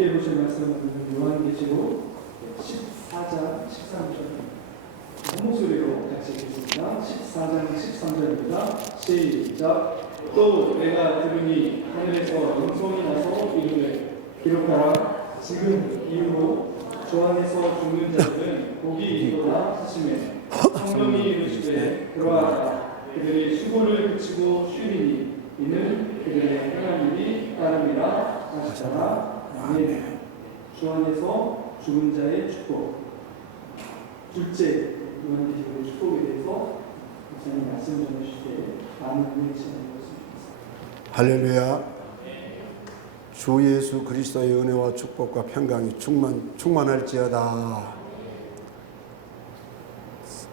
함께 보실 말씀은 요한계시록 14장 13절. 한 목소리로 같이 읽겠습니다. 14장 13절입니다. 시작. 또 내가 들으니 하늘에서 음성이 나서 이르되 기록하라. 지금 이후로 주 안에서 죽는 자들은 복이 있도다 하시매 성령이 이르시되 그러하다. 그들이 수고를 그치고 쉬리니 이는 그들의 행한 일이 따름이라 하시더라. 아멘. 주 안에서 죽은 자의 축복. 둘째 요한계시록의 축복에 대해서 목사님 말씀 전해주실 때 많은 은혜 시간을 주셨습니다. 할렐루야. 주 예수 그리스도의 은혜와 축복과 평강이 충만할지어다.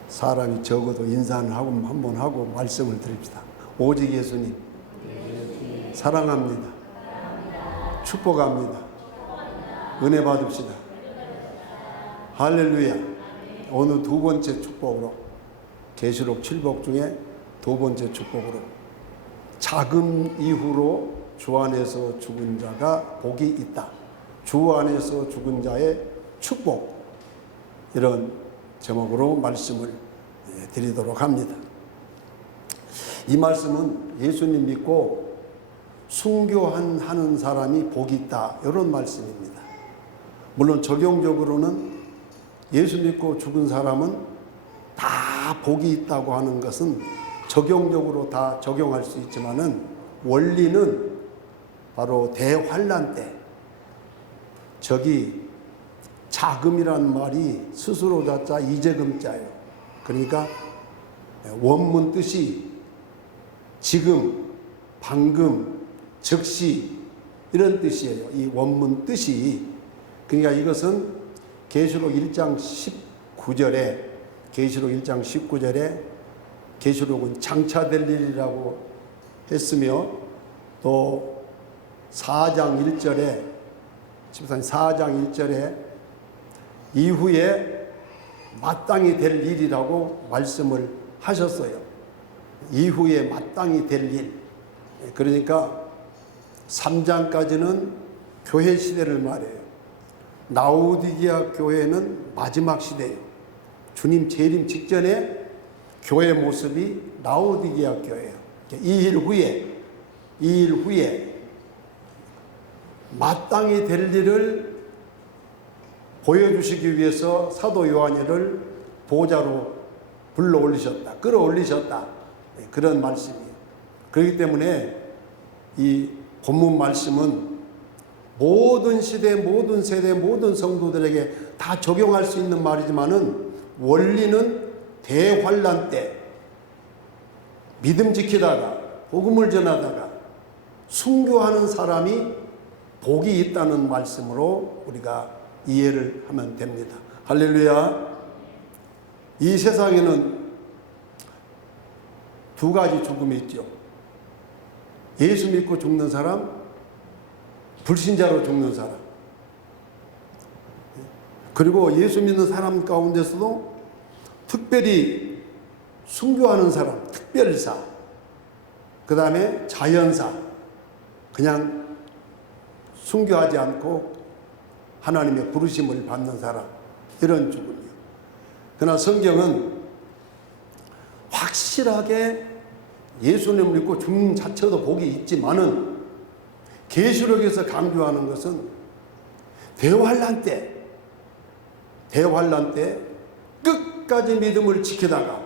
사람이 적어도 인사를 하고 한번 하고 말씀을 드립시다. 오직 예수님 사랑합니다. 축복합니다. 은혜 받읍시다. 할렐루야. 오늘 두 번째 축복으로 계시록 7복 중에 두 번째 축복으로 자금 이후로 주 안에서 죽은 자가 복이 있다. 주 안에서 죽은 자의 축복. 이런 제목으로 말씀을 드리도록 합니다. 이 말씀은 예수님 믿고 순교하는 사람이 복이 있다. 이런 말씀입니다. 물론 적용적으로는 예수 믿고 죽은 사람은 다 복이 있다고 하는 것은 적용적으로 다 적용할 수 있지만은 원리는 바로 대환란 때 저기 자금이란 말이 스스로 자자 이재금자예요. 그러니까 원문 뜻이 지금, 방금, 즉시 이런 뜻이에요. 이 원문 뜻이. 그러니까 이것은 계시록 1장 19절에 계시록은 장차될 일이라고 했으며 또 4장 1절에 4장 1절에 이후에 마땅히 될 일이라고 말씀을 하셨어요. 이후에 마땅히 될 일. 그러니까 3장까지는 교회 시대를 말해요. 라오디게아 교회는 마지막 시대예요. 주님 재림 직전에 교회 모습이 라오디게아 교회예요. 2일 후에 마땅히 될 일을 보여주시기 위해서 사도 요한을 보좌로 끌어올리셨다. 그런 말씀이에요. 그렇기 때문에 이 본문 말씀은 모든 시대, 모든 세대, 모든 성도들에게 다 적용할 수 있는 말이지만은 원리는 대환란 때 믿음 지키다가 복음을 전하다가 순교하는 사람이 복이 있다는 말씀으로 우리가 이해를 하면 됩니다. 할렐루야. 이 세상에는 두 가지 죽음이 있죠. 예수 믿고 죽는 사람, 불신자로 죽는 사람. 그리고 예수 믿는 사람 가운데서도 특별히 순교하는 사람, 특별사. 그 다음에 자연사. 그냥 순교하지 않고 하나님의 부르심을 받는 사람. 이런 죽음이에요. 그러나 성경은 확실하게 예수님을 믿고 죽는 자체도 복이 있지만은 계시록에서 강조하는 것은 대환란 때 끝까지 믿음을 지키다가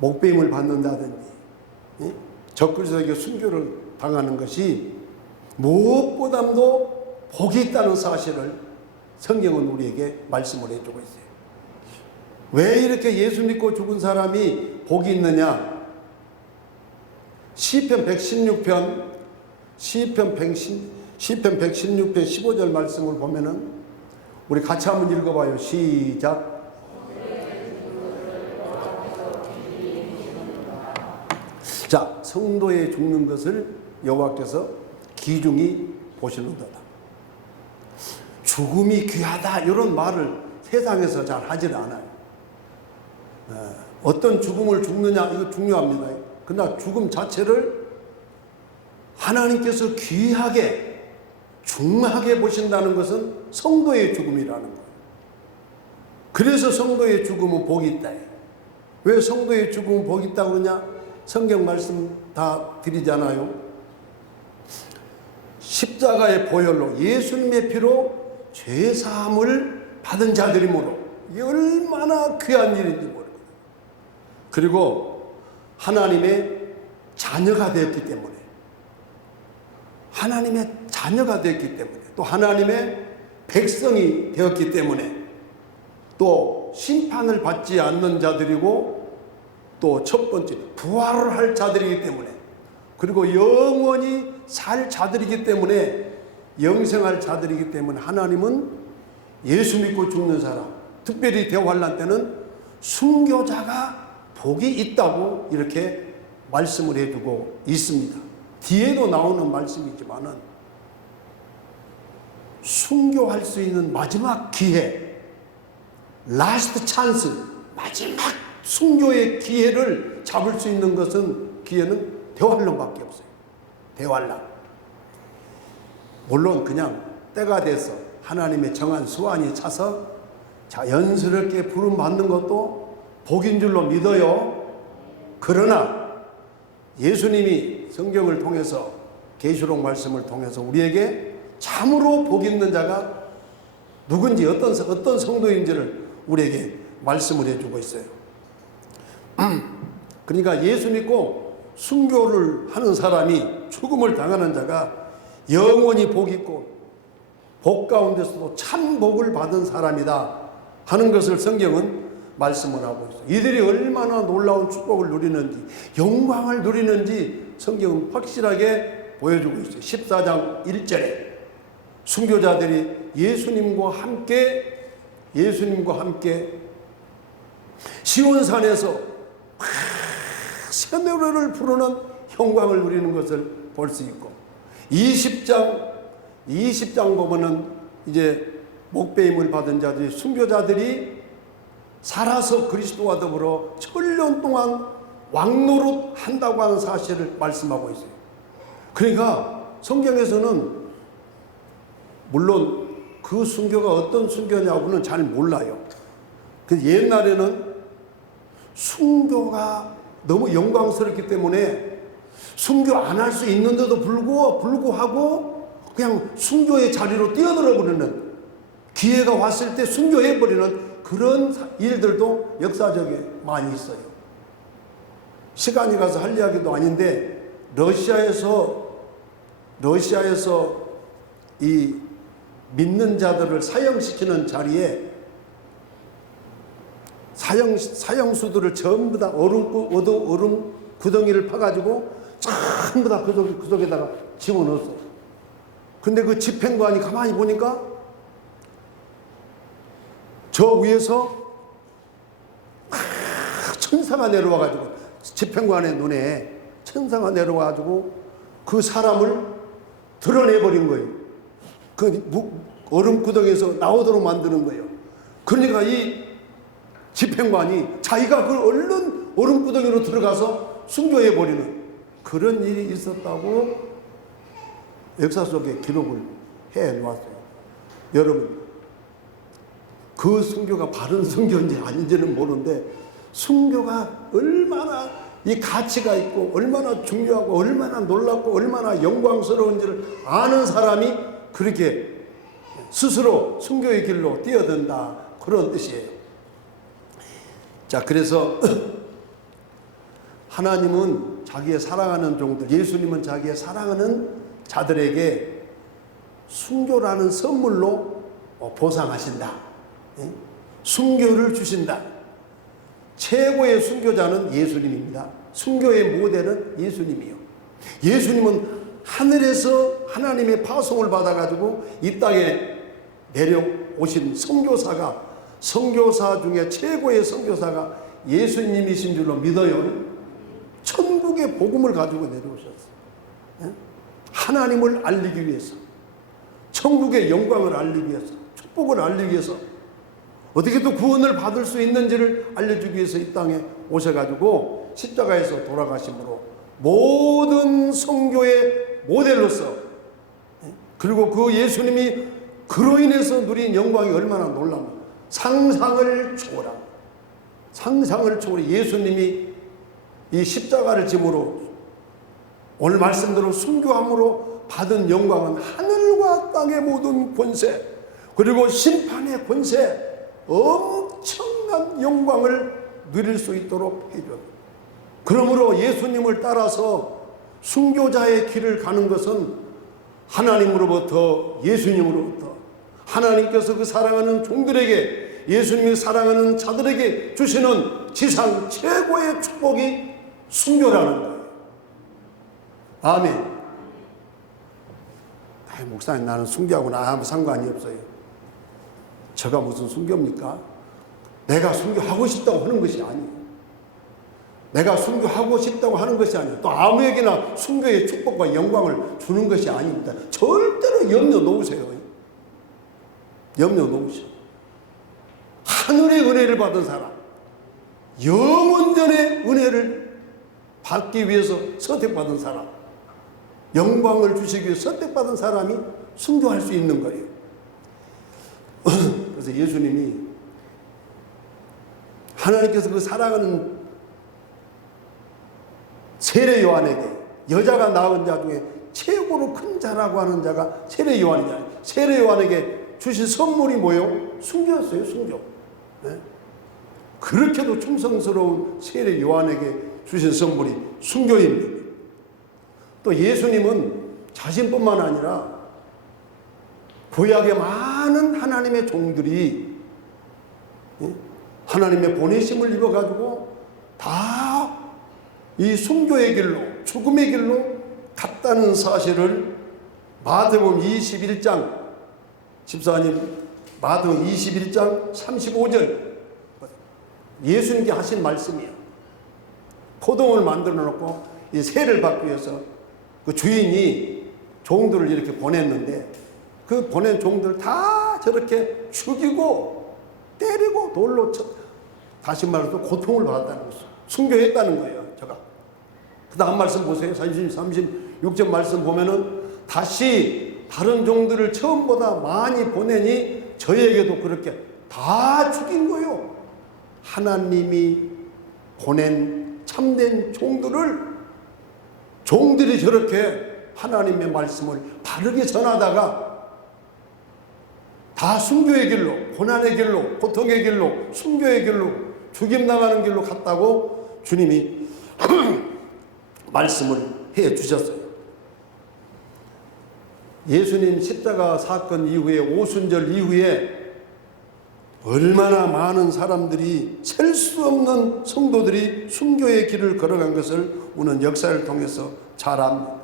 목배임을 받는다든지 적그리스도에게 순교를 당하는 것이 무엇보다도 복이 있다는 사실을 성경은 우리에게 말씀을 해주고 있어요. 왜 이렇게 예수 믿고 죽은 사람이 복이 있느냐? 시편 116편 15절 말씀을 보면은 우리 같이 한번 읽어봐요. 시작. 자, 성도의 죽는 것을 여호와께서 귀중히 보시는도다. 죽음이 귀하다 이런 말을 세상에서 잘 하질 않아요. 어떤 죽음을 죽느냐 이거 중요합니다. 그러나 죽음 자체를 하나님께서 귀하게 중하게 보신다는 것은 성도의 죽음이라는 거예요. 그래서 성도의 죽음은 복이 있다. 왜 성도의 죽음은 복이 있다고 그러냐? 성경 말씀 다 드리잖아요. 십자가의 보혈로 예수님의 피로 죄사함을 받은 자들이므로 이게 얼마나 귀한 일인지 모르겠어요. 그리고 하나님의 자녀가 되었기 때문에, 하나님의 자녀가 되었기 때문에, 또 하나님의 백성이 되었기 때문에, 또 심판을 받지 않는 자들이고, 또 첫 번째 부활을 할 자들이기 때문에, 그리고 영원히 살 자들이기 때문에, 영생할 자들이기 때문에 하나님은 예수 믿고 죽는 사람, 특별히 대환란 때는 순교자가 복이 있다고 이렇게 말씀을 해주고 있습니다. 뒤에도 나오는 말씀이지만은 순교할 수 있는 마지막 기회, 라스트 찬스, 마지막 순교의 기회를 잡을 수 있는 것은, 기회는 대환란밖에 없어요. 대환란. 물론 그냥 때가 돼서 하나님의 정한 수완이 차서 자연스럽게 부름 받는 것도 복인 줄로 믿어요. 그러나 예수님이 성경을 통해서, 계시록 말씀을 통해서 우리에게 참으로 복 있는 자가 누군지, 어떤 성도인지를 우리에게 말씀을 해주고 있어요. 그러니까 예수 믿고 순교를 하는 사람이, 죽음을 당하는 자가 영원히 복 있고 복 가운데서도 참 복을 받은 사람이다 하는 것을 성경은 말씀을 하고 있어요. 이들이 얼마나 놀라운 축복을 누리는지, 영광을 누리는지 성경은 확실하게 보여주고 있어요. 14장 1절에 순교자들이 예수님과 함께 시온산에서 새 노래를 부르는 영광을 누리는 것을 볼 수 있고, 20장 보면은 이제 목배임을 받은 자들이, 순교자들이 살아서 그리스도와 더불어 천년 동안 왕노릇 한다고 하는 사실을 말씀하고 있어요. 그러니까 성경에서는 물론 그 순교가 어떤 순교냐고는 잘 몰라요. 그 옛날에는 순교가 너무 영광스럽기 때문에 순교 안 할 수 있는데도 불구하고 그냥 순교의 자리로 뛰어들어 버리는, 기회가 왔을 때 순교해 버리는 그런 일들도 역사적에 많이 있어요. 시간이 가서 할 이야기도 아닌데, 러시아에서 이 믿는 자들을 사형시키는 자리에 사형수들을 전부 다 얼음 구덩이를 파가지고 전부 다 그 속에다가 집어넣었어요. 근데 그 집행관이 가만히 보니까 저 위에서 천사가 내려와가지고, 집행관의 눈에 천사가 내려와가지고 그 사람을 드러내버린 거예요. 그 얼음 구덩이에서 나오도록 만드는 거예요. 그러니까 이 집행관이 자기가 그 얼른 얼음 구덩이로 들어가서 순교해버리는 그런 일이 있었다고 역사 속에 기록을 해놓았어요. 여러분, 그 순교가 바른 순교인지 아닌지는 모르는데, 순교가 얼마나 이 가치가 있고 얼마나 중요하고 얼마나 놀랍고 얼마나 영광스러운지를 아는 사람이 그렇게 스스로 순교의 길로 뛰어든다, 그런 뜻이에요. 자, 그래서 하나님은 자기의 사랑하는 종들, 예수님은 자기의 사랑하는 자들에게 순교라는 선물로 보상하신다. 순교를 주신다. 최고의 순교자는 예수님입니다. 순교의 모델은 예수님이요. 예수님은 하늘에서 하나님의 파송을 받아가지고 이 땅에 내려오신 선교사 중에 최고의 선교사가 예수님이신 줄로 믿어요. 천국의 복음을 가지고 내려오셨어요. 하나님을 알리기 위해서, 천국의 영광을 알리기 위해서, 축복을 알리기 위해서, 어떻게 또 구원을 받을 수 있는지를 알려주기 위해서 이 땅에 오셔가지고 십자가에서 돌아가심으로 모든 선교의 모델로서 그리고 그 예수님이 그로 인해서 누린 영광이 얼마나 놀랍니까? 상상을 초월한, 상상을 초월해 예수님이 이 십자가를 짐으로 오늘 말씀대로 순교함으로 받은 영광은 하늘과 땅의 모든 권세, 그리고 심판의 권세, 엄청난 영광을 누릴 수 있도록 해줘요. 그러므로 예수님을 따라서 순교자의 길을 가는 것은 하나님으로부터, 예수님으로부터, 하나님께서 그 사랑하는 종들에게, 예수님이 사랑하는 자들에게 주시는 지상 최고의 축복이 순교라는 거예요. 아멘. 목사님, 나는 순교하고는 아무 상관이 없어요. 제가 무슨 순교입니까? 내가 순교하고 싶다고 하는 것이 아니에요. 내가 순교하고 싶다고 하는 것이 아니에요. 또 아무에게나 순교의 축복과 영광을 주는 것이 아닙니다. 절대로 염려 놓으세요. 염려 놓으세요. 하늘의 은혜를 받은 사람, 영원전의 은혜를 받기 위해서 선택받은 사람, 영광을 주시기 위해 선택받은 사람이 순교할 수 있는 거예요. 그래서 예수님이, 하나님께서 그 사랑하는 세례 요한에게, 여자가 낳은 자 중에 최고로 큰 자라고 하는 자가 세례 요한이잖아요. 세례 요한에게 주신 선물이 뭐예요? 순교였어요. 순교. 네? 그렇게도 충성스러운 세례 요한에게 주신 선물이 순교입니다. 또 예수님은 자신뿐만 아니라 구약의 많은 하나님의 종들이 하나님의 보내심을 입어가지고 다 이 순교의 길로, 죽음의 길로 갔다는 사실을 마태복음 21장, 집사님, 마태복음 21장 35절 예수님께 하신 말씀이에요. 포도원을 만들어 놓고 이 세를 받기 위해서 그 주인이 종들을 이렇게 보냈는데, 그 보낸 종들 다 저렇게 죽이고 때리고 돌로 쳐, 다시 말해서 고통을 받았다는 것을 순교했다는 거예요. 제가 그 다음 말씀 보세요. 36절 말씀 보면은 다시 다른 종들을 처음보다 많이 보내니 저에게도 그렇게 다 죽인 거예요. 하나님이 보낸 참된 종들이 저렇게 하나님의 말씀을 바르게 전하다가 다 순교의 길로, 고난의 길로, 고통의 길로, 순교의 길로, 죽임당하는 길로 갔다고 주님이 말씀을 해 주셨어요. 예수님 십자가 사건 이후에, 오순절 이후에 얼마나 많은 사람들이, 셀 수 없는 성도들이 순교의 길을 걸어간 것을 우리는 역사를 통해서 잘 압니다.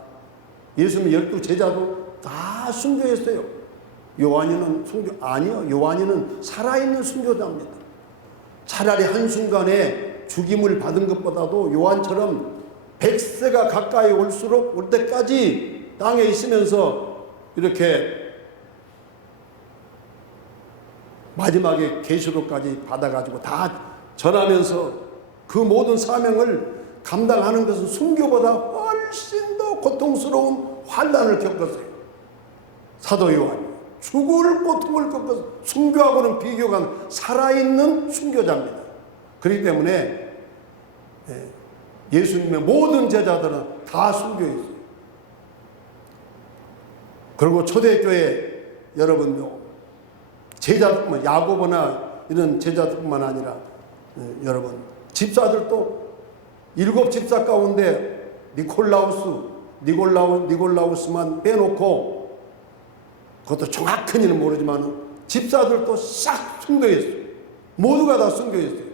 예수님 12 제자도 다 순교했어요. 요한이는 순교 아니요. 요한이는 살아있는 순교자입니다. 차라리 한순간에 죽임을 받은 것보다도 요한처럼 100세가 가까이 올수록 올 때까지 땅에 있으면서 이렇게 마지막에 계시록까지 받아가지고 다 전하면서 그 모든 사명을 감당하는 것은 순교보다 훨씬 더 고통스러운 환난을 겪었어요. 사도 요한이 죽을 고통을 겪어서 순교하고는 비교가 살아있는 순교자입니다. 그렇기 때문에 예수님의 모든 제자들은 다 순교했어요. 그리고 초대교회 여러분도 제자뿐만, 야고보나 이런 제자들뿐만 아니라 여러분 집사들도 7 집사 가운데 니골라우스만 빼놓고, 그것도 정확히는 모르지만 집사들도 싹 순교했어요. 모두가 다 순교했어요.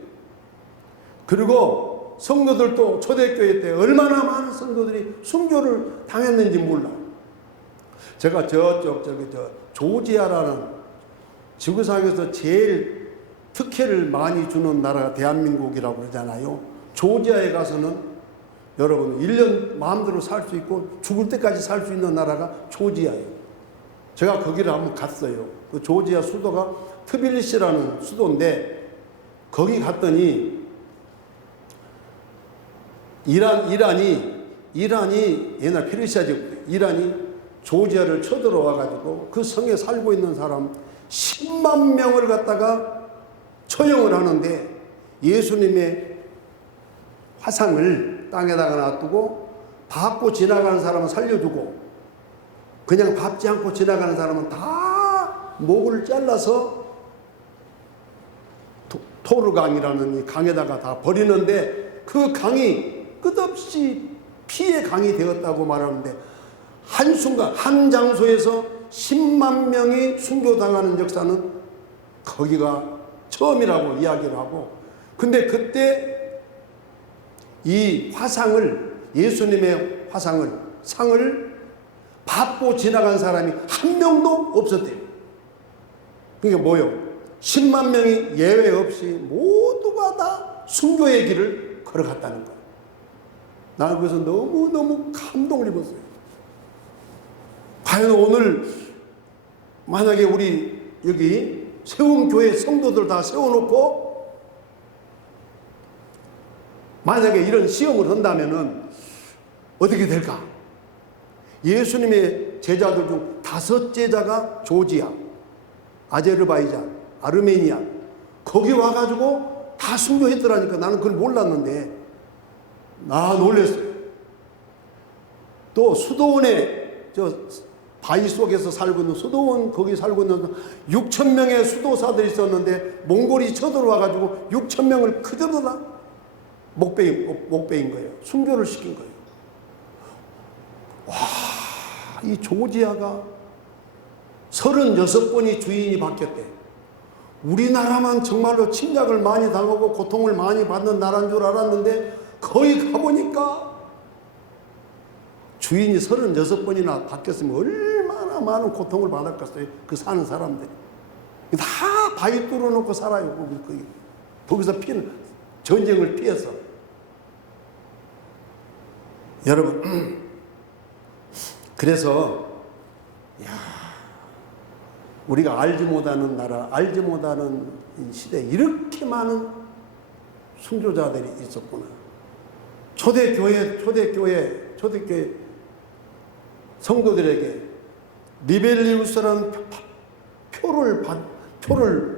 그리고 성도들도 초대교회 때 얼마나 많은 성도들이 순교를 당했는지 몰라요. 제가 조지아라는 지구상에서 제일 특혜를 많이 주는 나라가 대한민국이라고 그러잖아요. 조지아에 가서는 여러분 1년 마음대로 살 수 있고 죽을 때까지 살 수 있는 나라가 조지아예요. 제가 거기를 한번 갔어요. 그 조지아 수도가 트빌리시라는 수도인데, 거기 갔더니 이란이 옛날 페르시아 제국, 이란이 조지아를 쳐들어와 가지고 그 성에 살고 있는 사람 10만 명을 갖다가 처형을 하는데 예수님의 화상을 땅에다가 놔두고 밟고 지나가는 사람은 살려주고 그냥 밟지 않고 지나가는 사람은 다 목을 잘라서 토르강이라는 이 강에다가 다 버리는데 그 강이 끝없이 피의 강이 되었다고 말하는데 한순간 한 장소에서 10만 명이 순교당하는 역사는 거기가 처음이라고 이야기를 하고 근데 그때 이 화상을 예수님의 화상을 상을 밟고 지나간 사람이 한 명도 없었대요. 그러니까 뭐요? 10만 명이 예외 없이 모두가 다 순교의 길을 걸어갔다는 거예요. 나는 그래서 너무너무 감동을 입었어요. 과연 오늘 만약에 우리 여기 세움교회 성도들 다 세워놓고 만약에 이런 시험을 한다면은 어떻게 될까? 예수님의 제자들 중 5 제자가 조지아, 아제르바이잔, 아르메니아 거기 와가지고 다 순교했더라니까. 나는 그걸 몰랐는데 나 놀랐어요. 또 수도원에 저 바위 속에서 살고 있는 수도원 거기 살고 있는 6천 명의 수도사들이 있었는데 몽골이 쳐들어와가지고 6천 명을 그대로 다 목베인 거예요. 순교를 시킨 거예요. 와, 이 조지아가 36번이 주인이 바뀌었대. 우리나라만 정말로 침략을 많이 당하고 고통을 많이 받는 나라인 줄 알았는데 거기 가보니까 주인이 36번이나 바뀌었으면 얼마나 많은 고통을 받았겠어요. 그 사는 사람들이. 다 바위 뚫어놓고 살아요. 거기서 전쟁을 피해서. 여러분, 그래서 우리가 알지 못하는 나라, 알지 못하는 시대에 이렇게 많은 순교자들이 있었구나. 초대교회 성도들에게 리벨리우스라는 표를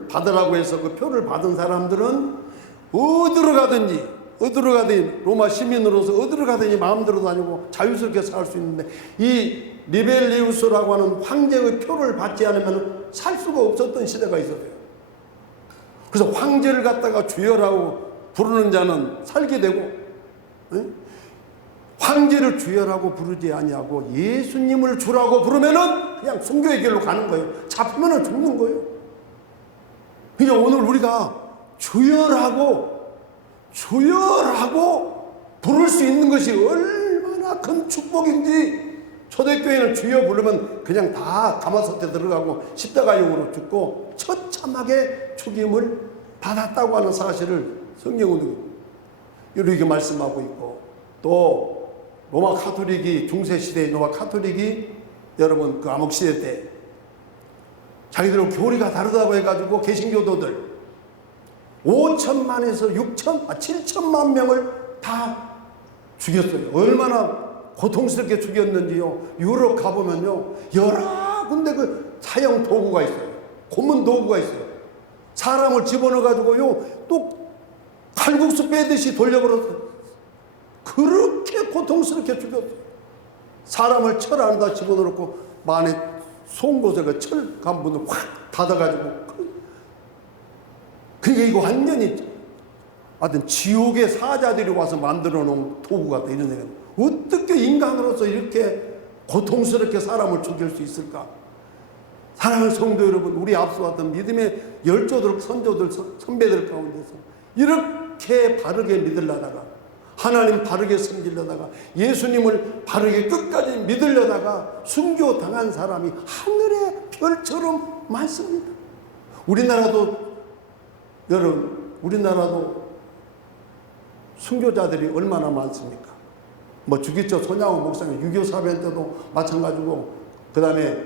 받으라고 해서 그 표를 받은 사람들은 어디로 가든지 로마 시민으로서 어디로 가든지 마음대로 다니고 자유스럽게 살 수 있는데 이 리벨리우스라고 하는 황제의 표를 받지 않으면 살 수가 없었던 시대가 있었어요. 그래서 황제를 갖다가 주여라고 부르는 자는 살게 되고 황제를 주여라고 부르지 아니하고 예수님을 주라고 부르면은 그냥 순교의 길로 가는 거예요. 잡히면은 죽는 거예요. 그러니까 오늘 우리가 주여라고 부를 수 있는 것이 얼마나 큰 축복인지. 초대교회는 주여 부르면 그냥 다 가마솥에 들어가고 십자가용으로 죽고 처참하게 죽임을 받았다고 하는 사실을 성경은 이렇게 말씀하고 있고, 또 로마 카톨릭이 중세시대의 로마 카톨릭이 여러분 그 암흑시대 때 자기들 교리가 다르다고 해가지고 개신교도들 5천만에서 7천만 명을 다 죽였어요. 얼마나 고통스럽게 죽였는지요. 유럽 가보면요, 여러 군데 그 사형 도구가 있어요. 고문 도구가 있어요. 사람을 집어넣어가지고요, 또 칼국수 빼듯이 돌려버렸어요. 그렇게 고통스럽게 죽였어요. 사람을 철 안에다 집어넣고 만에 속 곳에 그 철 간분을 확 닫아가지고. 그러니까 이거 완전히 하여튼 지옥의 사자들이 와서 만들어 놓은 도구 같다, 이런 생각. 어떻게 인간으로서 이렇게 고통스럽게 사람을 죽일 수 있을까? 사랑하는 성도 여러분, 우리 앞서 왔던 믿음의 열조들, 선조들, 선배들 가운데서 이렇게 바르게 믿으려다가, 하나님 바르게 섬기려다가, 예수님을 바르게 끝까지 믿으려다가 순교 당한 사람이 하늘의 별처럼 많습니다. 우리나라도 여러분, 우리나라도 순교자들이 얼마나 많습니까? 뭐 주기초 손양호 목사님 6.25 사변 때도 마찬가지고, 그 다음에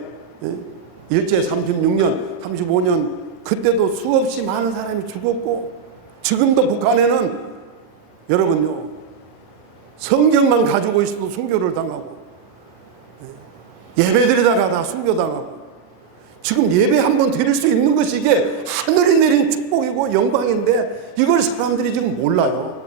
일제 36년, 35년 그때도 수없이 많은 사람이 죽었고, 지금도 북한에는 여러분요, 성경만 가지고 있어도 순교를 당하고, 예배드리다가 다 순교당하고, 지금 예배 한번 드릴 수 있는 것이 이게 하늘이 내린 축복이고 영광인데 이걸 사람들이 지금 몰라요.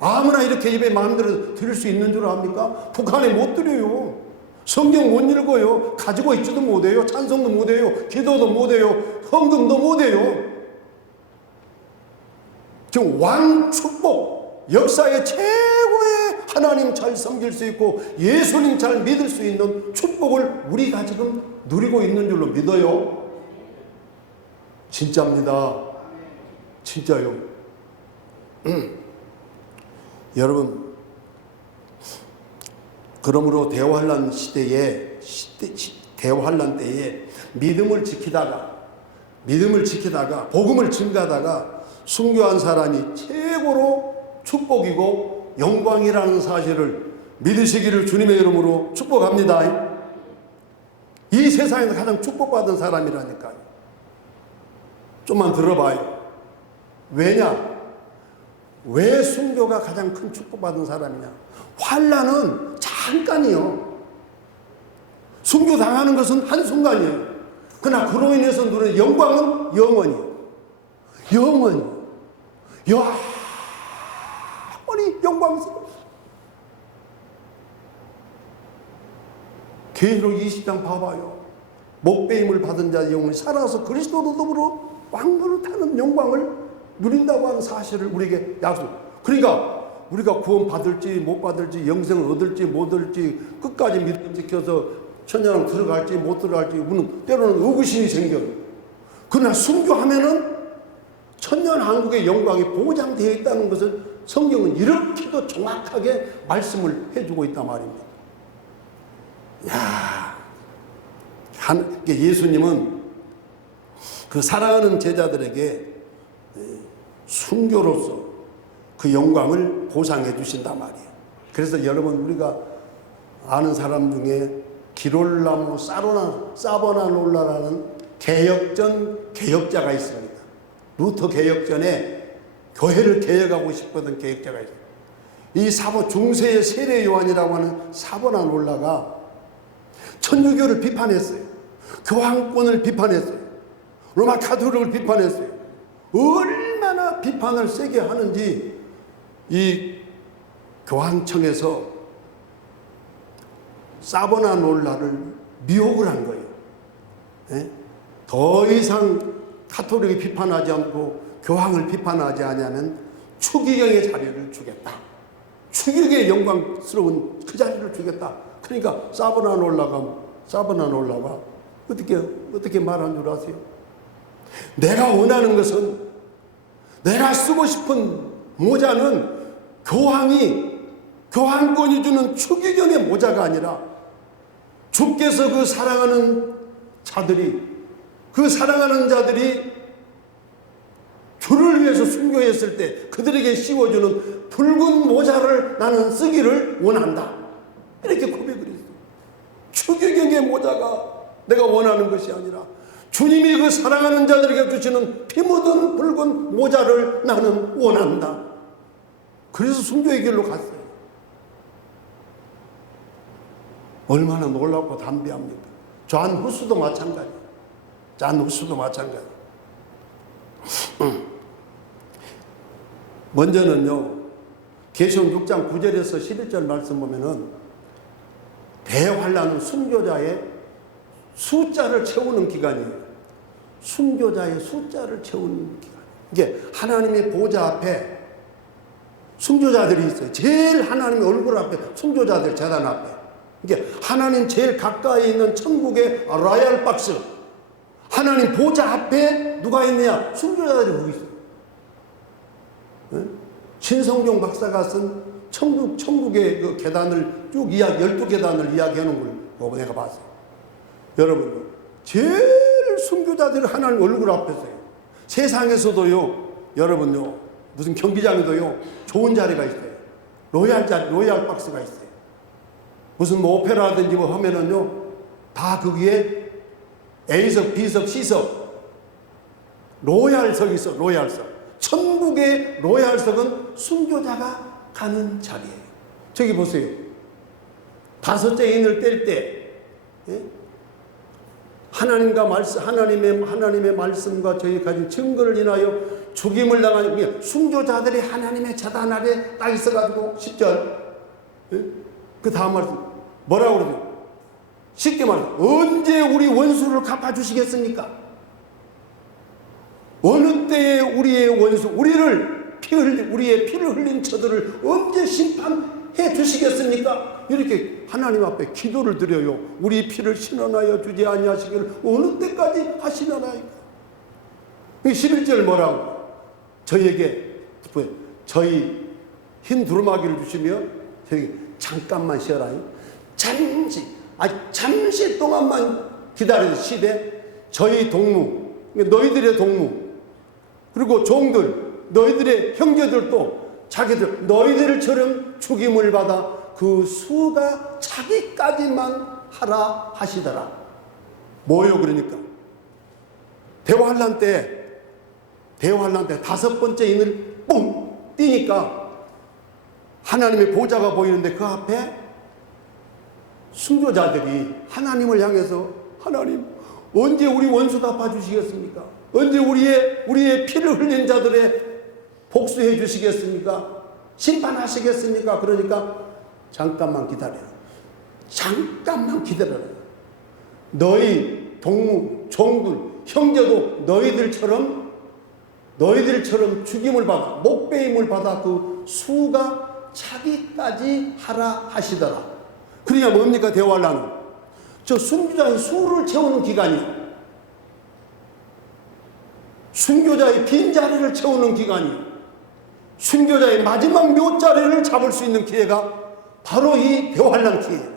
아무나 이렇게 예배 마음대로 드릴 수 있는 줄 압니까? 북한에 못 드려요. 성경 못 읽어요. 가지고 있지도 못해요. 찬송도 못해요. 기도도 못해요. 헌금도 못해요. 지금 왕축복, 역사의 최고의 하나님 잘 섬길 수 있고 예수님 잘 믿을 수 있는 축복을 우리가 지금 누리고 있는 줄로 믿어요. 진짜입니다. 진짜요. 여러분, 그러므로 대환란 대환란 때에 믿음을 지키다가 복음을 증가하다가 순교한 사람이 최고로 축복이고 영광이라는 사실을 믿으시기를 주님의 이름으로 축복합니다. 이 세상에서 가장 축복받은 사람이라니까요. 좀만 들어봐요. 왜냐? 왜 순교가 가장 큰 축복받은 사람이냐? 환난은 잠깐이요. 순교 당하는 것은 한순간이에요. 그러나 그로 인해서 누리는 영광은 영원이요. 영원히 영광스러워. 계시록 20장 봐봐요. 목배임을 받은 자의 영혼이 살아서 그리스도로 더불어 왕노를 타는 영광을 누린다고 하는 사실을 우리에게 약속. 그러니까 우리가 구원 받을지 못 받을지, 영생을 얻을지 못 얻을지, 끝까지 믿음 지켜서 천년왕 들어갈지 못 들어갈지 우리는 때로는 의구심이 생겨요. 그러나 순교하면은 천년왕국의 영광이 보장되어 있다는 것을 성경은 이렇게도 정확하게 말씀을 해주고 있단 말입니다. 예수님은 그 사랑하는 제자들에게 순교로서 그 영광을 보상해 주신단 말이에요. 그래서 여러분, 우리가 아는 사람 중에 기롤나무 사보나롤라라는 개혁전 개혁자가 있습니다. 루터 개혁전에 교회를 개혁하고 싶었던 개혁자가 있어요. 이 중세의 세례 요한이라고 하는 사보나롤라가 천주교를 비판했어요. 교황권을 비판했어요. 로마 가톨릭을 비판했어요. 얼마나 비판을 세게 하는지 이 교황청에서 사보나롤라를 미혹을 한 거예요. 더 이상 가톨릭이 비판하지 않고 교황을 비판하지 않으면 추기경의 자리를 주겠다. 추기경의 영광스러운 그 자리를 주겠다. 그러니까 사보나롤라가 어떻게 말한 줄 아세요? 내가 원하는 것은, 내가 쓰고 싶은 모자는 교황권이 주는 추기경의 모자가 아니라 주께서 그 사랑하는 자들이 주를 위해서 순교했을 때 그들에게 씌워주는 붉은 모자를 나는 쓰기를 원한다. 이렇게 고백을 했어요. 추기경의 모자가 내가 원하는 것이 아니라 주님이 그 사랑하는 자들에게 주시는 피 묻은 붉은 모자를 나는 원한다. 그래서 순교의 길로 갔어요. 얼마나 놀랍고 담대합니까? 존 후스도 마찬가지예요. 먼저는요, 계시록 6장 9절에서 11절 말씀 보면은 대환란은 순교자의 숫자를 채우는 기간이에요. 순교자의 숫자를 채우는 기간. 이게 하나님의 보좌 앞에 순교자들이 있어요. 제일 하나님의 얼굴 앞에 순교자들 제단 앞에. 이게 하나님 제일 가까이 있는 천국의 로얄 박스. 하나님 보좌 앞에 누가 있느냐? 순교자들이 거기 있어요. 신성종 박사가 쓴 천국의 그 계단을 쭉 12계단을 이야기하는 걸 내가 봤어요. 여러분, 제일 순교자들이 하나님 얼굴 앞에 서요. 세상에서도요, 여러분요, 무슨 경기장에도요, 좋은 자리가 있어요. 로얄 박스가 있어요. 무슨 뭐 오페라든지 뭐 하면은요, 다 거기에 A석, B석, C석, 로얄석이 있어, 로얄석. 천국의 로얄석은 순교자가 가는 자리예요. 저기 보세요. 5째 인을 뗄 때 예? 하나님의 말씀과 저희 가진 증거를 인하여 죽임을 당하니 순교자들이 하나님의 재단 아래 딱 있어가지고 10절 예? 그 다음 말씀 뭐라고 그러죠? 쉽게 말해서 언제 우리 원수를 갚아주시겠습니까? 어느 때에 우리의 원수 우리의 피를 흘린 저들을 언제 심판해 주시겠습니까? 이렇게 하나님 앞에 기도를 드려요. 우리 피를 신원하여 주지 아니하시기를 어느 때까지 하시나이까? 11절 뭐라고? 저희에게 저희 흰 두루마기를 주시며 저희 잠깐만 쉬어라. 잠시 동안만 기다리시되 저희 동무 너희들의 동무 그리고 종들 너희들의 형제들도 자기들 너희들처럼 죽임을 받아 그 수가 차기까지만 하라 하시더라. 뭐요 그러니까 대환란 때 다섯 번째 인을 뿡 뛰니까 하나님의 보좌가 보이는데 그 앞에 순교자들이 하나님을 향해서 하나님 언제 우리 원수 갚아주시겠습니까? 언제 우리의 피를 흘린 자들의 복수해 주시겠습니까? 심판하시겠습니까? 그러니까 잠깐만 기다려라. 잠깐만 기다려라. 너희 동무, 종들, 형제도 너희들처럼 죽임을 받아 목배임을 받아 그 수가 차기까지 하라 하시더라. 그러니까 뭡니까 대환란은? 저 순교자의 수를 채우는 기간이에요. 순교자의 빈자리를 채우는 기간이에요. 순교자의 마지막 묘자리를 잡을 수 있는 기회가 바로 이 대환란 기회예요.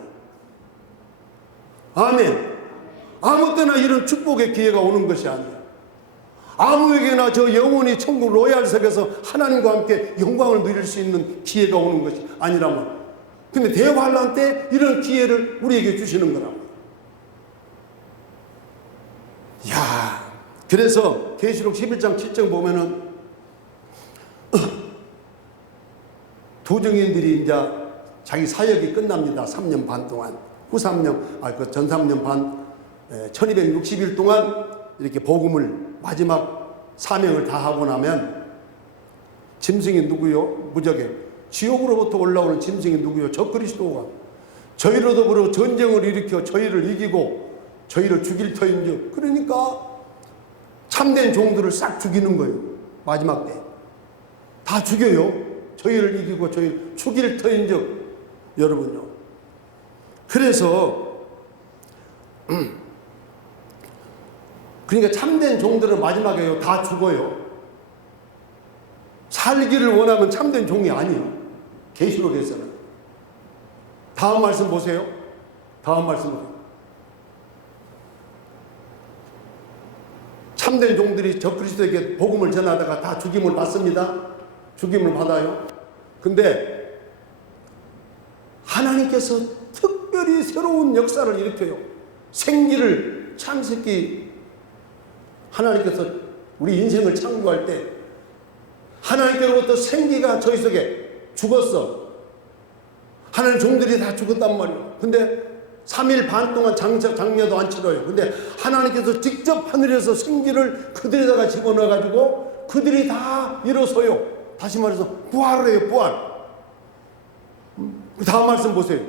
아멘. 아무 때나 이런 축복의 기회가 오는 것이 아니에요. 아무에게나 저 영원히 천국 로얄석에서 하나님과 함께 영광을 누릴 수 있는 기회가 오는 것이 아니라면, 근데 대환란 때 이런 기회를 우리에게 주시는 거라고. 야, 그래서 계시록 11장 7절 보면은 두 증인들이 이제 자기 사역이 끝납니다. 3년 반 동안 전 3년 반 1260일 동안 이렇게 복음을 마지막 사명을 다하고 나면 짐승이 누구요? 무적에 지옥으로부터 올라오는 짐승이 누구요? 저 그리스도가 저희로 더불어 전쟁을 일으켜 저희를 이기고 저희를 죽일 터인즉, 그러니까 참된 종들을 싹 죽이는 거예요. 마지막 때 다 죽여요. 저희를 이기고 저희를 죽일 터인즉. 여러분요, 그래서 그러니까 참된 종들은 마지막에 다 죽어요. 살기를 원하면 참된 종이 아니에요. 계시록에서는. 다음 말씀 보세요. 다음 말씀 보세요. 참된 종들이 적그리스도에게 복음을 전하다가 다 죽임을 받습니다. 죽임을 받아요. 근데 하나님께서 특별히 새로운 역사를 일으켜요. 생기를 창세기 하나님께서 우리 인생을 창조할 때 하나님께로부터 생기가 저희 속에 죽었어. 하나님 종들이 다 죽었단 말이에요. 근데 3일 반 동안 장려도 안 치러요. 근데 하나님께서 직접 하늘에서 생기를 그들에다가 집어넣어가지고 그들이 다 일어서요. 다시 말해서 부활을 해요. 부활. 다음 말씀 보세요.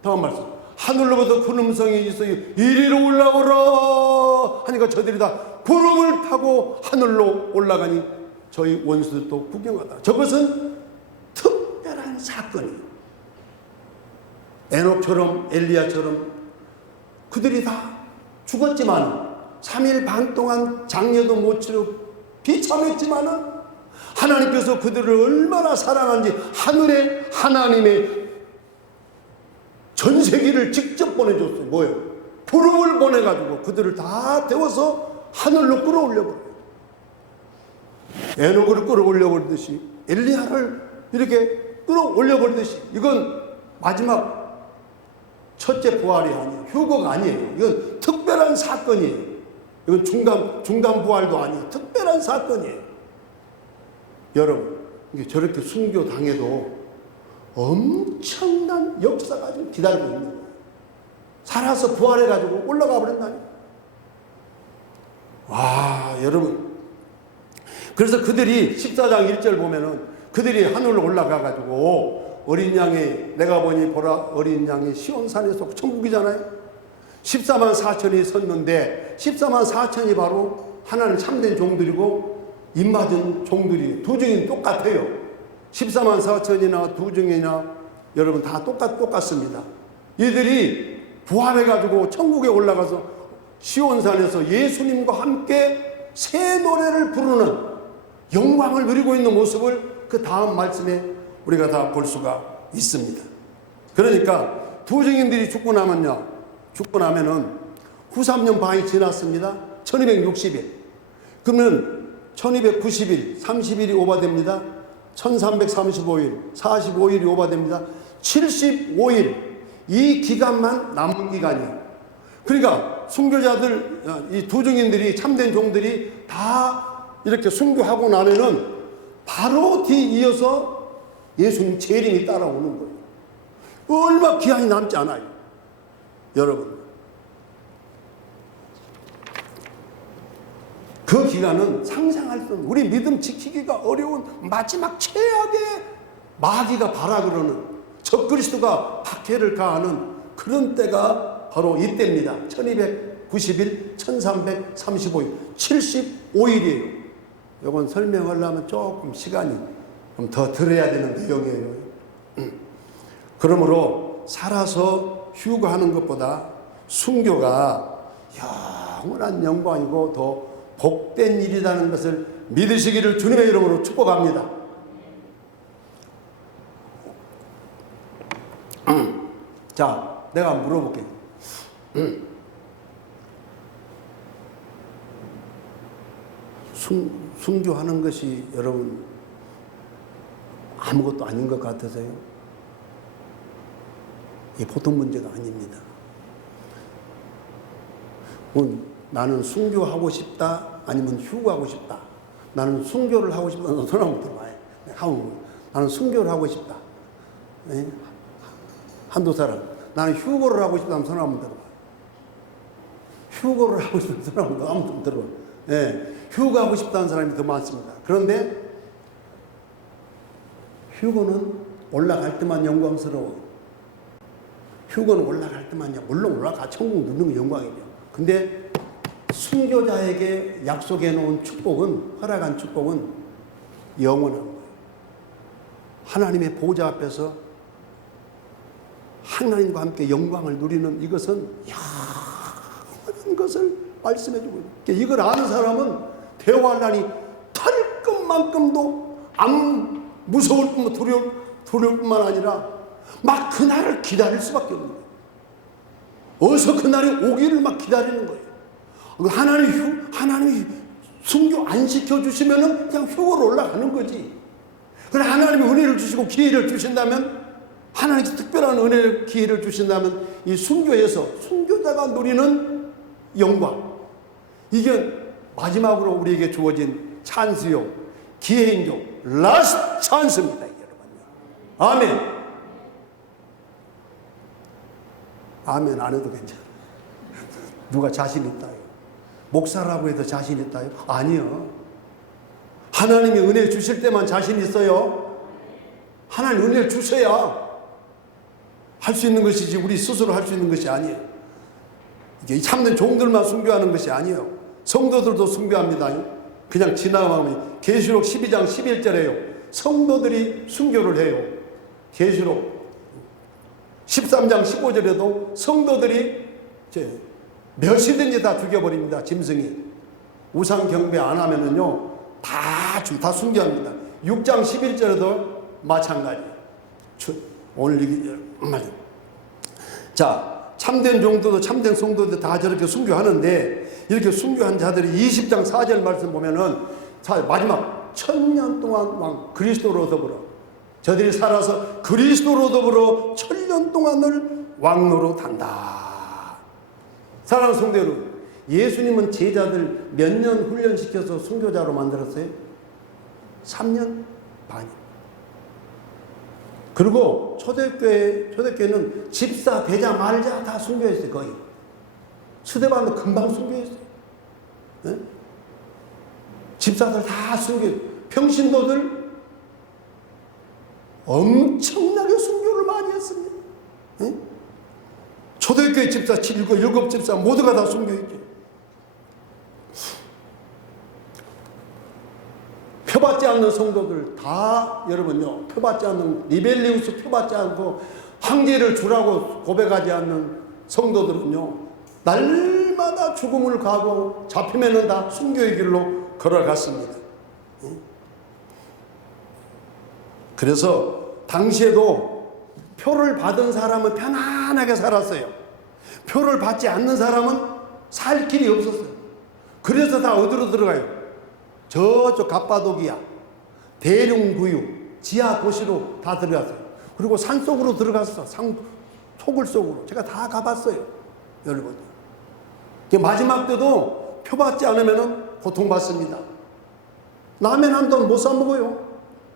다음 말씀. 하늘로부터 큰 음성이 있어요. 이리로 올라오라 하니까 저들이 다 구름을 타고 하늘로 올라가니 저희 원수들도 구경하다. 저것은 특별한 사건이에요. 에녹처럼 엘리야처럼 그들이 다 죽었지만 3일 반 동안 장려도 못 치르고 비참했지만은 하나님께서 그들을 얼마나 사랑한지 하늘에 하나님의 전세기를 직접 보내줬어요. 뭐예요? 구름을 보내가지고 그들을 다 태워서 하늘로 끌어올려버려요. 에녹을 끌어올려버리듯이 엘리야를 이렇게 끌어올려버리듯이 이건 마지막 첫째 부활이 아니에요. 휴거가 아니에요. 이건 특별한 사건이에요. 이건 중간 부활도 아니에요. 특별한 사건이에요. 여러분, 이게 저렇게 순교당해도 엄청난 역사가 지금 기다리고 있는 거예요. 살아서 부활해가지고 올라가 버린다니. 와, 여러분. 그래서 그들이 14장 1절 보면은 그들이 하늘로 올라가가지고 어린 양이, 내가 보니 보라 어린 양이 시온산에서 천국이잖아요. 14만 4천이 섰는데 14만 4천이 바로 하나님 참된 종들이고 입맞은 종들이 두 증인 똑같아요. 14만 4천이나 두 증이나 여러분 다 똑같습니다. 이들이 부활해가지고 천국에 올라가서 시온산에서 예수님과 함께 새 노래를 부르는 영광을 누리고 있는 모습을 그 다음 말씀에 우리가 다 볼 수가 있습니다. 그러니까 두 증인들이 죽고 나면은 후삼년 반이 지났습니다. 1260일. 그러면 1290일, 30일이 오바됩니다. 1335일, 45일이 오바됩니다. 75일. 이 기간만 남은 기간이에요. 그러니까 순교자들, 이 두 증인들이, 참된 종들이 다 이렇게 순교하고 나면은 바로 뒤이어서 예수님 재림이 따라오는 거예요. 얼마 기한이 남지 않아요. 여러분. 그 기간은 상상할 수 없는, 우리 믿음 지키기가 어려운 마지막 최악의 마귀가 발아 그러는, 적그리스도가 박해를 가하는 그런 때가 바로 이때입니다. 1290일, 1335일, 75일이에요. 이건 설명하려면 조금 시간이 좀 더 들어야 되는 내용이에요. 그러므로 살아서 휴거하는 것보다 순교가 영원한 영광이고 더 복된 일이라는 것을 믿으시기를 주님의 이름으로 축복합니다. 자, 내가 물어볼게요. 순교하는 것이 여러분 아무것도 아닌 것 같으세요? 이게 보통 문제가 아닙니다. 나는 순교하고 싶다, 아니면 휴거하고 싶다. 나는 순교를 하고 싶다. 손 한번 들어봐요. 나는 순교를 하고 싶다. 네? 한두 사람. 나는 휴거를 하고 싶다면 손 한번 들어봐요. 휴거를 하고 싶다는 손 한번 들어봐요. 네. 휴거하고 싶다는 사람이 더 많습니다. 그런데 휴거는 올라갈 때만 영광스러워. 휴거는 올라갈 때만, 물론 올라가 천국 누리는 게 영광이죠. 근데 순교자에게 약속해 놓은 축복은, 허락한 축복은 영원한 거예요. 하나님의 보좌 앞에서 하나님과 함께 영광을 누리는 이것은 영원한 것을 말씀해 주고 있어요. 이걸 아는 사람은 대화할 날이 털끝만큼도 안 무서울 뿐만, 두려울 뿐만 아니라 막 그날을 기다릴 수밖에 없는 거예요. 어서 그날이 오기를 막 기다리는 거예요. 하나님이 순교 안 시켜주시면은 그냥 휴거로 올라가는 거지. 그러나 하나님이 은혜를 주시고 기회를 주신다면, 하나님께 특별한 은혜를, 기회를 주신다면 이 순교에서 순교자가 누리는 영광, 이게 마지막으로 우리에게 주어진 찬스요, 기회인요, 라스트 찬스입니다, 여러분요. 아멘. 아멘 안 해도 괜찮아. 누가 자신 있다요? 목사라고 해도 자신 있다요? 아니요. 하나님이 은혜 주실 때만 자신 있어요. 하나님 은혜를 주셔야 할 수 있는 것이지 우리 스스로 할 수 있는 것이 아니에요. 이게 참된 종들만 순교하는 것이 아니에요. 성도들도 순교합니다. 그냥 지나가면 계시록 12장 11절에요. 성도들이 순교를 해요. 계시록 13장 15절에도 성도들이 몇이든지 다 죽여버립니다. 짐승이. 우상 경배 안 하면은요, 다 순교합니다. 6장 11절에도 마찬가지. 오늘 자, 참된 종도도 참된 성도도 다 저렇게 순교하는데, 이렇게 순교한 자들이 20장 4절 말씀 보면은 마지막 1000년 동안 왕 그리스도로 더불어, 저들이 살아서 그리스도로 더불어 1000년 동안을 왕노로 탄다. 사랑하는 성도 여러분, 예수님은 제자들 몇 년 훈련시켜서 순교자로 만들었어요? 3년 반입니다. 그리고 초대교회는 집사 되자 말자 다 순교했어요. 거의. 스데반도 금방 순교했어요. 네? 집사들 다 순교했어요. 평신도들 엄청나게 순교를 많이 했습니다. 네? 초대교회 집사 7 집사 모두가 다 순교했죠. 표받지 않는 성도들 다 여러분요, 표받지 않는, 리벨리우스 표받지 않고 황제를 주라고 고백하지 않는 성도들은요, 날마다 죽음을 가고 잡히면은 다 순교의 길로 걸어갔습니다. 그래서 당시에도 표를 받은 사람은 편안하게 살았어요. 표를 받지 않는 사람은 살 길이 없었어요. 그래서 다 어디로 들어가요? 저쪽 갑바도기야, 대륙구유, 지하 도시로 다 들어갔어요. 그리고 산 속으로 들어갔어. 소굴 속으로. 제가 다 가봤어요. 여러분. 마지막 때도 표 받지 않으면 고통받습니다. 라면 한 돈 못 사 먹어요.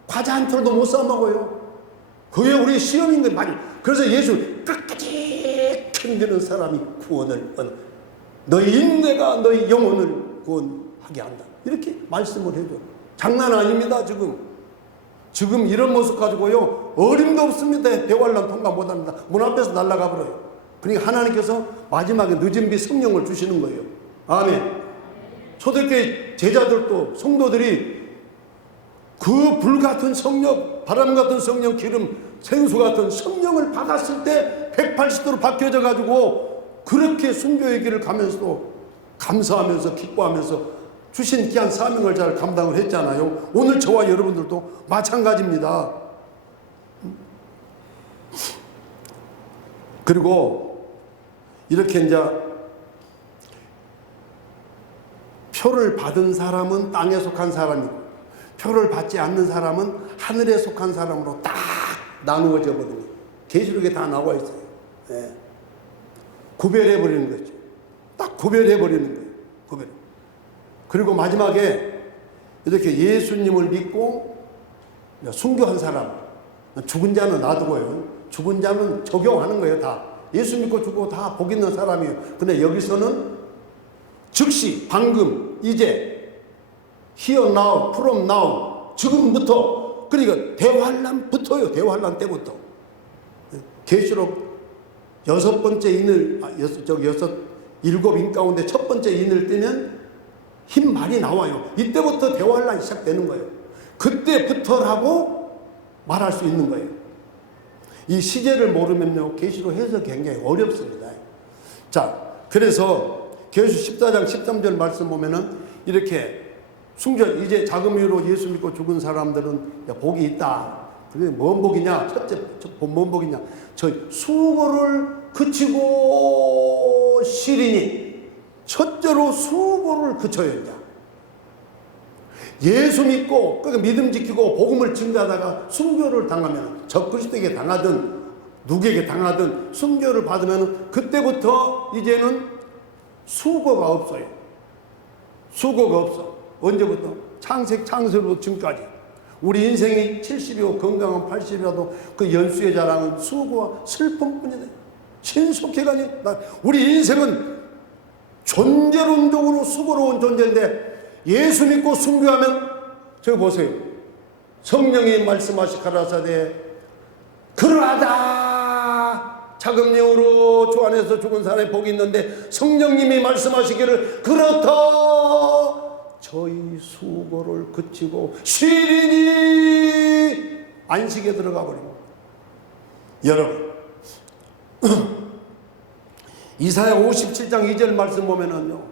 과자 한 톨도 못 사 먹어요. 그게 우리 시험인 거예요. 그래서 예수 끝까지 견디는 사람이 구원을 얻어. 너희 인내가 너희 영혼을 구원하게 한다. 이렇게 말씀을 해줘요. 장난 아닙니다. 지금 이런 모습 가지고요, 어림도 없습니다. 대환란 통과 못합니다. 문 앞에서 날아가 버려요. 그러니까 하나님께서 마지막에 늦은 비 성령을 주시는 거예요. 아멘. 초대교회 제자들도 성도들이 그 불같은 성령, 바람 같은 성령, 기름, 생수 같은 성령을 받았을 때 180도로 바뀌어져 가지고 그렇게 순교의 길을 가면서도 감사하면서 기뻐하면서 주신 귀한 사명을 잘 감당을 했잖아요. 오늘 저와 여러분들도 마찬가지입니다. 그리고 이렇게 이제 표를 받은 사람은 땅에 속한 사람이고 표를 받지 않는 사람은 하늘에 속한 사람으로 딱 나누어져 버립니다. 계시록에 다 나와 있어요. 예. 구별해 버리는 거죠. 딱 구별해 버리는 거예요. 구별. 그리고 마지막에 이렇게 예수님을 믿고 순교한 사람, 죽은 자는 놔두고요. 죽은 자는 적용하는 거예요. 다 예수 믿고 죽고 다 복 있는 사람이에요. 근데 여기서는 즉시, 방금, 이제, here now, from now, 지금부터, 그러니까 대환란부터요. 대환란 때부터. 계시록 6번째 인을, 일곱 인 가운데 첫 번째 인을 뜨면 흰 말이 나와요. 이때부터 대환란이 시작되는 거예요. 그때부터라고 말할 수 있는 거예요. 이 시제를 모르면요, 계시록 해석 굉장히 어렵습니다. 자, 그래서 계시록 14장 13절 말씀 보면은 이렇게 순교, 이제 자금으로 예수 믿고 죽은 사람들은 복이 있다. 그게 뭔 복이냐? 첫째, 뭔 복이냐? 저 수고를 그치고 시리니, 첫째로 수고를 그쳐야 한다. 예수 믿고, 그러니까 믿음 지키고 복음을 증거하다가 순교를 당하면, 적그리스도에게 당하든 누구에게 당하든 순교를 받으면 그때부터 이제는 수고가 없어요. 수고가 없어. 언제부터? 창세로 지금까지. 우리 인생이 70이고 건강은 80이라도 그 연수의 자랑은 수고와 슬픔뿐이다. 신속해가니 우리 인생은 존재론적으로 수고로운 존재인데 예수 믿고 순교하면 저기 보세요. 성령이 말씀하시 가라사대 그러하다 작은 영으로 주 안에서 죽은 사람의 복이 있는데 성령님이 말씀하시기를 그렇다 저희 수고를 그치고 쉬리니 안식에 들어가 버립니다. 여러분 이사야 57장 2절 말씀 보면은요,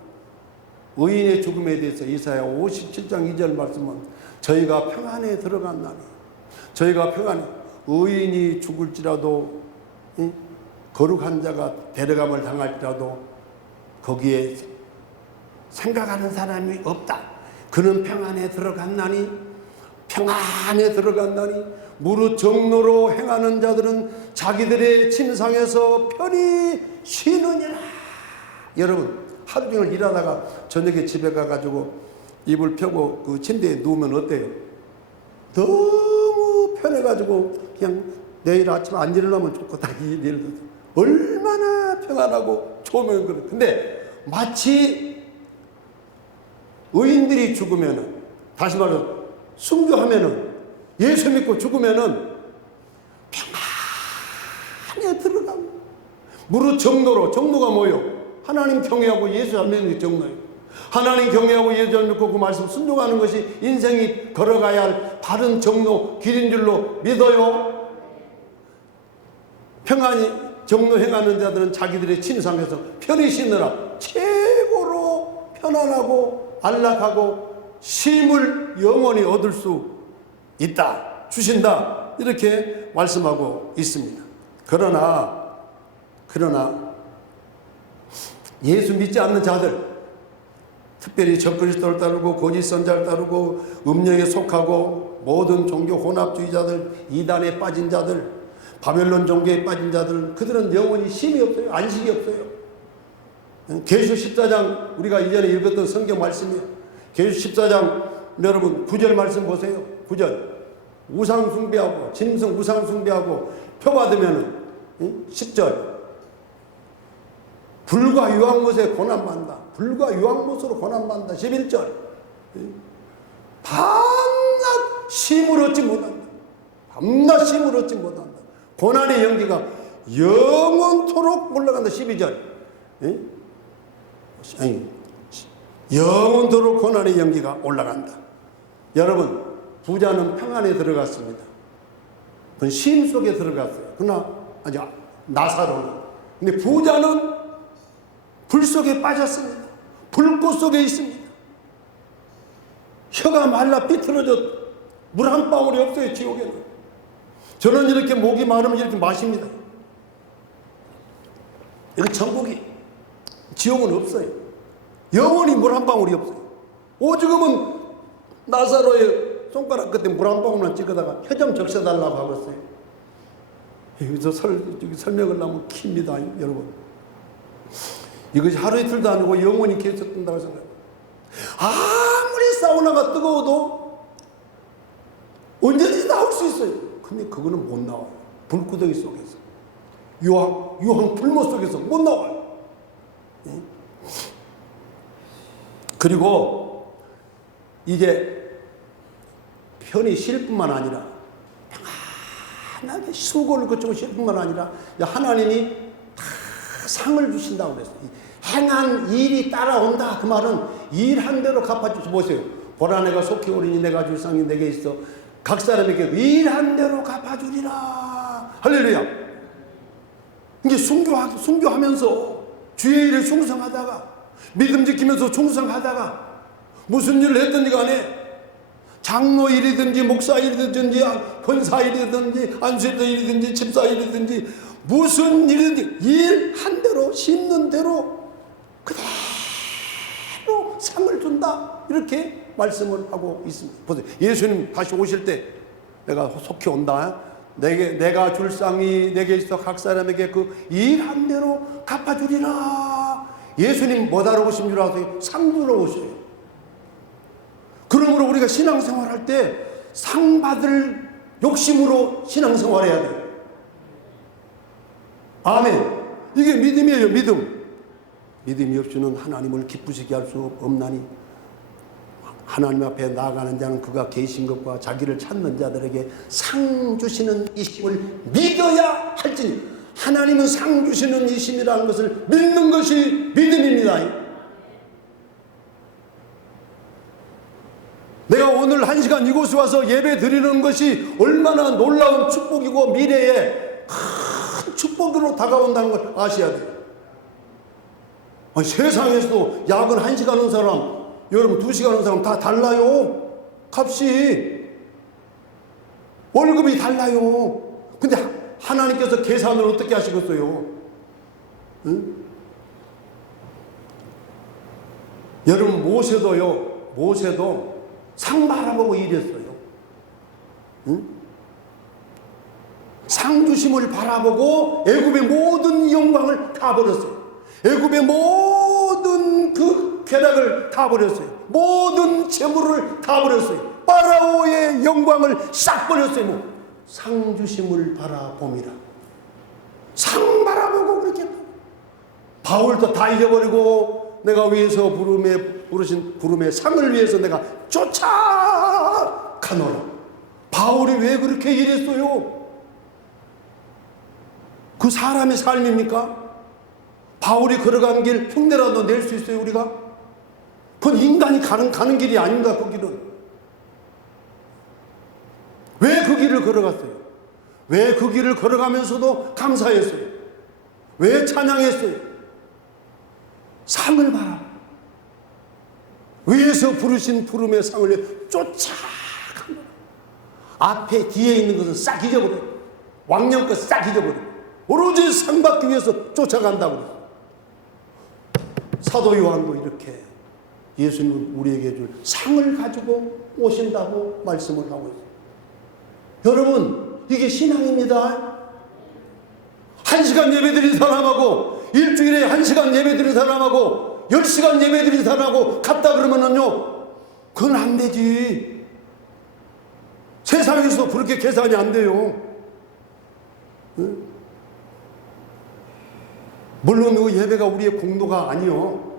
의인의 죽음에 대해서 이사야 57장 2절 말씀은 저희가 평안에 들어간다니, 저희가 평안에, 의인이 죽을지라도 거룩한 자가 데려감을 당할지라도 거기에 생각하는 사람이 없다. 그는 평안에 들어갔나니, 평안에 들어간다니, 무릇 정로로 행하는 자들은 자기들의 침상에서 편히 쉬느니라. 여러분 하루 종일 일하다가 저녁에 집에 가가지고 이불 펴고 그 침대에 누우면 어때요? 너무 편해가지고 그냥 내일 아침 안 일어나면 좋겠다. 예를 들어서 얼마나 평안하고 좋으면 그래. 근데 마치 의인들이 죽으면은, 다시 말해서 순교하면은, 예수 믿고 죽으면은 평안에 들어가고, 무릇 정로로, 정로가 뭐요? 하나님 경외하고 예수 안 믿는 게 정로예요. 하나님 경외하고 예수 안 믿고 그 말씀 순종하는 것이 인생이 걸어가야 할 바른 정로, 길인 줄로 믿어요. 평안히 정로 행하는 자들은 자기들의 침상에서 편히 쉬느라 최고로 편안하고 안락하고 쉼을 영원히 얻을 수 있다, 주신다, 이렇게 말씀하고 있습니다. 그러나 예수 믿지 않는 자들, 특별히 적그리스도를 따르고 거짓 선자를 따르고 음령에 속하고 모든 종교 혼합주의자들, 이단에 빠진 자들, 바벨론 종교에 빠진 자들, 그들은 영원히 쉼이 없어요. 안식이 없어요. 계시록 14장, 우리가 이전에 읽었던 성경 말씀이에요. 계시록 14장 여러분 9절 말씀 보세요. 9절. 우상 숭배하고 짐승 우상 숭배하고 표받으면은 10절. 불과 유황못에 고난받는다. 불과 유황못으로 고난받는다. 11절. 밤낮 쉼을 얻지 못한다. 밤낮 쉼을 얻지 못한다. 고난의 연기가 영원토록 올라간다. 12절. 아니, 영원토록 고난의 연기가 올라간다. 여러분, 부자는 평안에 들어갔습니다. 그건 쉼 속에 들어갔어요. 그러나 아주 나사로는. 근데 부자는 불 속에 빠졌습니다. 불꽃 속에 있습니다. 혀가 말라 삐뚤어져 물 한 방울이 없어요. 지옥에는. 저는 이렇게 목이 마르면 이렇게 마십니다. 여기 천국이, 지옥은 없어요. 영원히 물 한 방울이 없어요. 오죽하면 나사로의 손가락 끝에 물 한 방울만 찍어다가 혀 좀 적셔달라고 하고 있어요. 여기서 설명을 하면 깁니다, 여러분. 이것이 하루 이틀도 아니고 영원히 계속 뜬다고 생각해요. 아무리 사우나가 뜨거워도 언제든지 나올 수 있어요. 근데 그거는 못 나와요. 불구덩이 속에서. 유황 불못 속에서 못 나와요. 그리고 이게 편히 쉴 뿐만 아니라 평안하게 수고를 거치고 쉴 뿐만 아니라 하나님이 다 상을 주신다고 그랬어요. 행한 일이 따라온다. 그 말은 일한 대로 갚아주시. 보세요. 보라 내가 속히 오리니 내가 줄 상이 내게 있어. 각 사람에게 일한 대로 갚아주리라. 할렐루야. 이게 순교하면서 주의 일에 충성하다가 믿음 지키면서 충성하다가 무슨 일을 했든지 간에 장로 일이든지 목사 일이든지 권사 일이든지 안수도 일이든지 집사 일이든지 무슨 일이든지 일 한 대로 심는 대로 그대로 상을 준다. 이렇게 말씀을 하고 있습니다. 보세요. 예수님 다시 오실 때 내가 속히 온다. 내가 줄 상이 내게 있어 각 사람에게 그 일한 대로 갚아주리라. 예수님 뭐 하러 오신 줄 아세요? 상 주러 오셔요. 그러므로 우리가 신앙생활 할 때 상 받을 욕심으로 신앙생활 해야 돼요. 아멘. 이게 믿음이에요. 믿음이 없이는 하나님을 기쁘시게 할 수 없나니 하나님 앞에 나아가는 자는 그가 계신 것과 자기를 찾는 자들에게 상 주시는 이심을 믿어야 할지니. 하나님은 상 주시는 이심이라는 것을 믿는 것이 믿음입니다. 내가 오늘 1시간 이곳에 와서 예배 드리는 것이 얼마나 놀라운 축복이고 미래에 큰 축복으로 다가온다는 걸 아셔야 돼요. 아니, 세상에서도 야근 1시간 하는 사람, 여러분 2시간 하는 사람 다 달라요. 값이. 월급이 달라요. 근데 하나님께서 계산을 어떻게 하시겠어요? 응? 여러분 모세도 상 바라보고 일했어요. 응? 상 주심을 바라보고 애굽의 모든 영광을 다 버렸어요. 애굽의 모든 그 쾌락을 다 버렸어요. 모든 재물을 다 버렸어요. 파라오의 영광을 싹 버렸어요. 상 주심을 바라봅니다. 상 바라보고 그렇게 바울도 다 잊어버리고 내가 위에서 부르신 부름의 상을 위해서 내가 쫓아가노라. 바울이 왜 그렇게 일했어요? 그 사람의 삶입니까? 바울이 걸어간 길 흉내라도 낼 수 있어요, 우리가? 그건 인간이 가는 길이 아닙니다, 그 길은. 왜 그 길을 걸어갔어요? 왜 그 길을 걸어가면서도 감사했어요? 왜 찬양했어요? 상을 바라. 위에서 부르신 부름의 상을 쫓아간다. 앞에 뒤에 있는 것은 싹 잊어버려. 왕년껏 싹 잊어버려. 오로지 상 받기 위해서 쫓아간다고 그래요. 사도 요한도 이렇게 예수님은 우리에게 줄 상을 가지고 오신다고 말씀을 하고 있어요. 여러분, 이게 신앙입니다. 1시간 예배드린 사람하고 일주일에 1시간 예배드린 사람하고 10시간 예배드린 사람하고 같다 그러면은요, 그건 안 되지. 세상에서 그렇게 계산이 안 돼요. 응? 물론 그 예배가 우리의 공도가 아니요,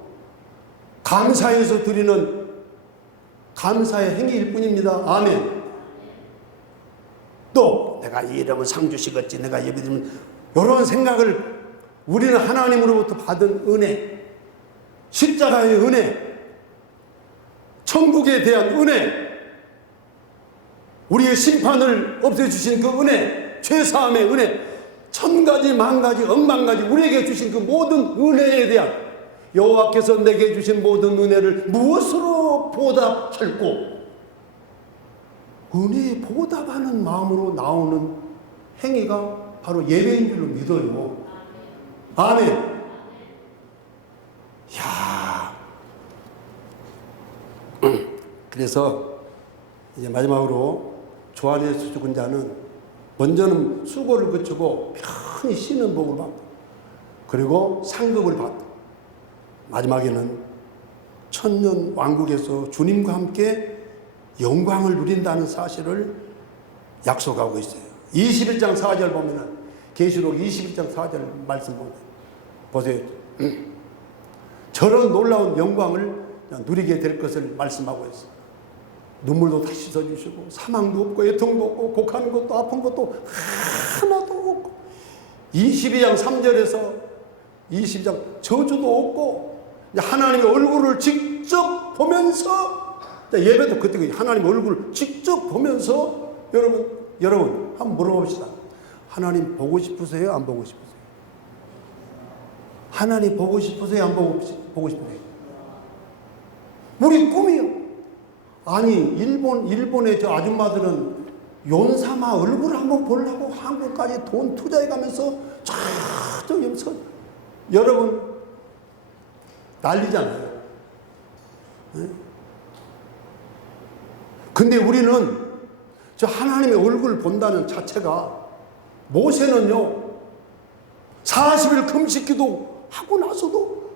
감사해서 드리는 감사의 행위일 뿐입니다. 아멘. 또 내가 이러면 상 주시겠지, 내가 예배드리면, 이런 생각을, 우리는 하나님으로부터 받은 은혜, 십자가의 은혜, 천국에 대한 은혜, 우리의 심판을 없애주신 그 은혜, 죄사함의 은혜, 1000가지 만가지 억만가지 우리에게 주신 그 모든 은혜에 대한, 여호와께서 내게 주신 모든 은혜를 무엇으로 보답할꼬? 은혜에 보답하는 마음으로 나오는 행위가 바로 예배인 줄로 믿어요. 아멘. 야. 그래서 이제 마지막으로 주 안에서 죽은 자는 먼저는 수고를 거치고 편히 쉬는 복을 받고, 그리고 상급을 받고, 마지막에는 천년 왕국에서 주님과 함께 영광을 누린다는 사실을 약속하고 있어요. 21장 4절 보면은, 계시록 21장 4절 말씀 보면 보세요. 저런 놀라운 영광을 누리게 될 것을 말씀하고 있어요. 눈물도 다 씻어주시고, 사망도 없고, 애통도 없고, 곡하는 것도 아픈 것도 하나도 없고, 22장 3절에서 22장 저주도 없고, 하나님의 얼굴을 직접 보면서, 예배도 그때 하나님 얼굴을 직접 보면서, 여러분 한번 물어봅시다. 하나님 보고 싶으세요? 안 보고 싶으세요? 하나님 보고 싶으세요? 안 보고 싶으세요? 우리 꿈이요. 아니, 일본의 저 아줌마들은 용사마 얼굴 한번 보려고 한국까지 돈 투자해 가면서 저쪽에서, 여러분 난리잖아요. 네? 근데 우리는 저 하나님의 얼굴을 본다는 자체가, 모세는요 40일 금식기도 하고 나서도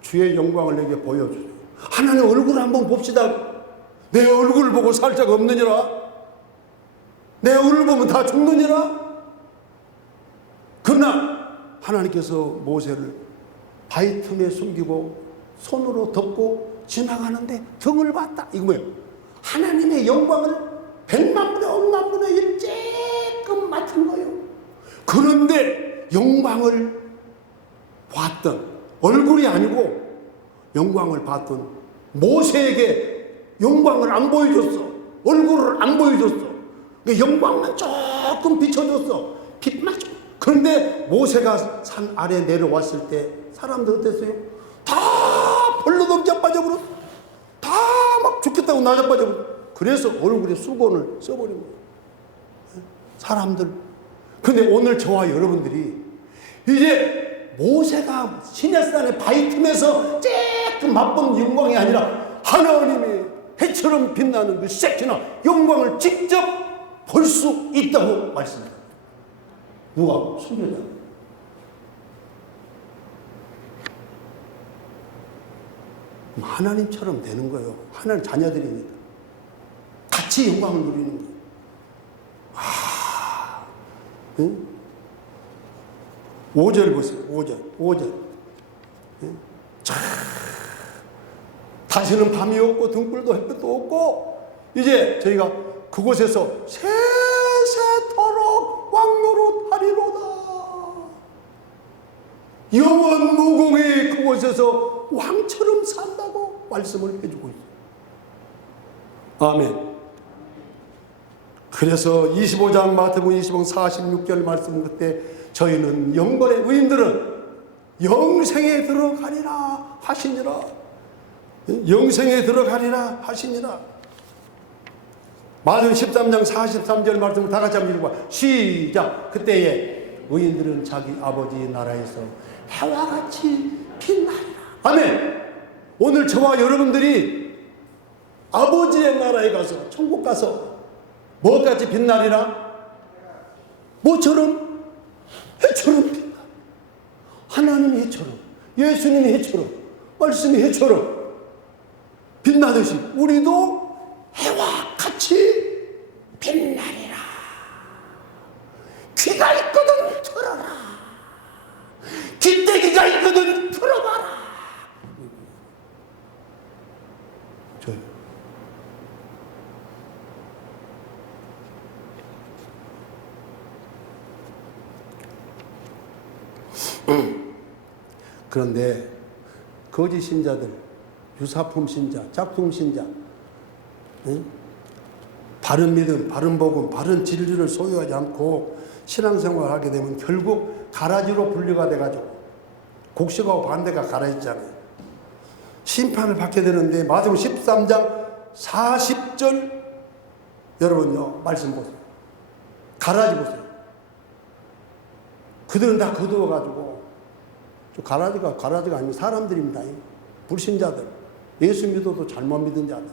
주의 영광을 내게 보여줘요. 하나님 얼굴을 한번 봅시다. 내 얼굴을 보고 살 자가 없느니라. 내 얼굴을 보면 다 죽느니라. 그러나 하나님께서 모세를 바위 틈에 숨기고 손으로 덮고 지나가는데 등을 봤다. 이거 뭐예요? 하나님의 영광을 100만 분의 억만 분의 1 쬐끔 맡은 거예요. 그런데 영광을 봤던, 얼굴이 아니고 영광을 봤던 모세에게 영광을 안 보여줬어. 얼굴을 안 보여줬어. 영광만 조금 비춰줬어. 빛만 좀. 그런데 모세가 산 아래 내려왔을 때 사람들 어땠어요? 다 벌러덩 자빠져버렸어. 다 막 죽겠다고 나자빠져버렸어. 그래서 얼굴에 수건을 써버린 거예요. 사람들. 근데 오늘 저와 여러분들이 이제 모세가 시내산의 바위 틈에서 쬐끔 맛본 영광이 아니라 하나님의 해처럼 빛나는 그 새끼나 영광을 직접 볼 수 있다고 말씀합니다. 누가? 순교자. 하나님처럼 되는 거예요. 하나님 자녀들이니까 같이 영광을 누리는 거예요. 응? 5절 보세요. 5절. 응? 자, 다시는 밤이 없고 등불도 햇빛도 없고 이제 저희가 그곳에서 세세토록 왕노릇하리로다. 영원 무궁히 그곳에서 왕처럼 산다고 말씀을 해주고 있어요. 아멘. 그래서 25장 마태복음 25장 46절 말씀 그때 저희는 영벌의 의인들은 영생에 들어가리라 하시니라. 영생에 들어가리라 하시니라. 마태복음 13장 43절 말씀을 다 같이 한번 읽어봐. 시작. 그때에 의인들은 자기 아버지의 나라에서 해와 같이 빛나리라. 아멘. 오늘 저와 여러분들이 아버지의 나라에 가서 천국 가서 뭐같이 빛나리라? 뭐처럼? 해처럼 빛나. 하나님의 해처럼, 예수님의 해처럼, 말씀의 해처럼 빛나듯이 우리도 해와 같이 빛나리라. 귀가 있거든 들어라. 귀때기가 있거든 들어봐라. 저요. 그런데 거짓 신자들, 유사품 신자, 짝퉁 신자, 응? 바른 믿음, 바른 복음, 바른 진리를 소유하지 않고 신앙생활을 하게 되면 결국 가라지로 분류가 돼가지고 곡식하고 반대가 가라지잖아요. 심판을 받게 되는데 마태복음 13장 40절 여러분요 말씀 보세요. 가라지 보세요. 그들은 다 거두어가지고 가라지가 아니고 사람들입니다. 불신자들, 예수 믿어도 잘못 믿은 자들,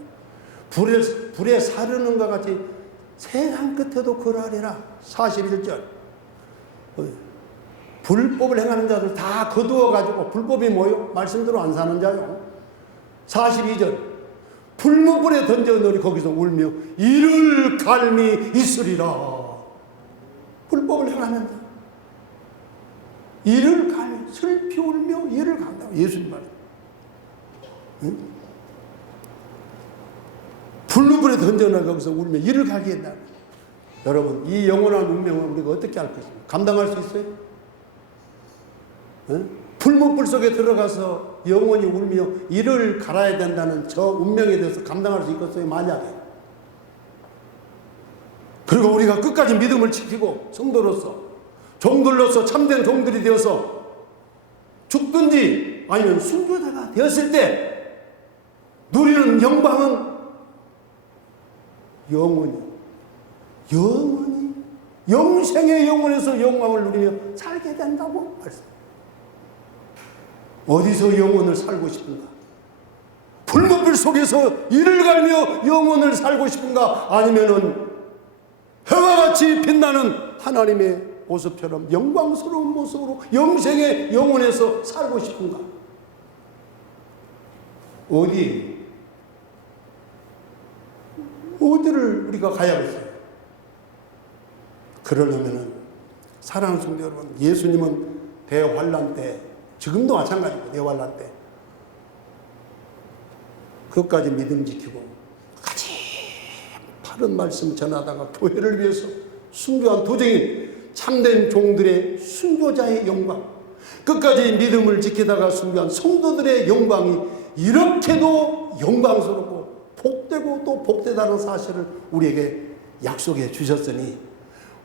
불에 사르는 것 같이 세상 끝에도 그러하리라. 41절 불법을 행하는 자들 다 거두어가지고 불법이 뭐요? 말씀대로 안 사는 자요. 42절 불문불에 던져넣으니 거기서 울며 이를 갈미 있으리라. 불법을 행하는 자 이를 갈미 슬피 울며 이를 간다고 예수님 말이에요. 응? 불문불에 던져넣으니 거기서 울며 이를 가게 한다. 여러분 이 영원한 운명을 우리가 어떻게 할 것입니까? 감당할 수 있어요? 응? 불문불 속에 들어가서 영원히 울며 이를 갈아야 된다는 저 운명에 대해서 감당할 수 있겠어요? 만약에. 그리고 우리가 끝까지 믿음을 지키고 성도로서 종들로서 참된 종들이 되어서 죽든지 아니면 순교자가 되었을 때 누리는 영광은 영원히 영생의 영혼에서 영광을 누리며 살게 된다고 말씀. 어디서 영혼을 살고 싶은가? 불문불 속에서 이를 갈며 영혼을 살고 싶은가? 아니면은 해와 같이 빛나는 하나님의 모습처럼 영광스러운 모습으로 영생의 영혼에서 살고 싶은가? 어디를 우리가 가야겠어요? 그러려면은 사랑하는 성도 여러분, 예수님은 대환란 때, 지금도 마찬가지고 대환란 때 그것까지 믿음 지키고 가지 바른 말씀 전하다가 교회를 위해서 순교한 도정인 참된 종들의 순교자의 영광, 끝까지 믿음을 지키다가 순교한 성도들의 영광이 이렇게도 영광스럽고 복되고 또 복되다는 사실을 우리에게 약속해 주셨으니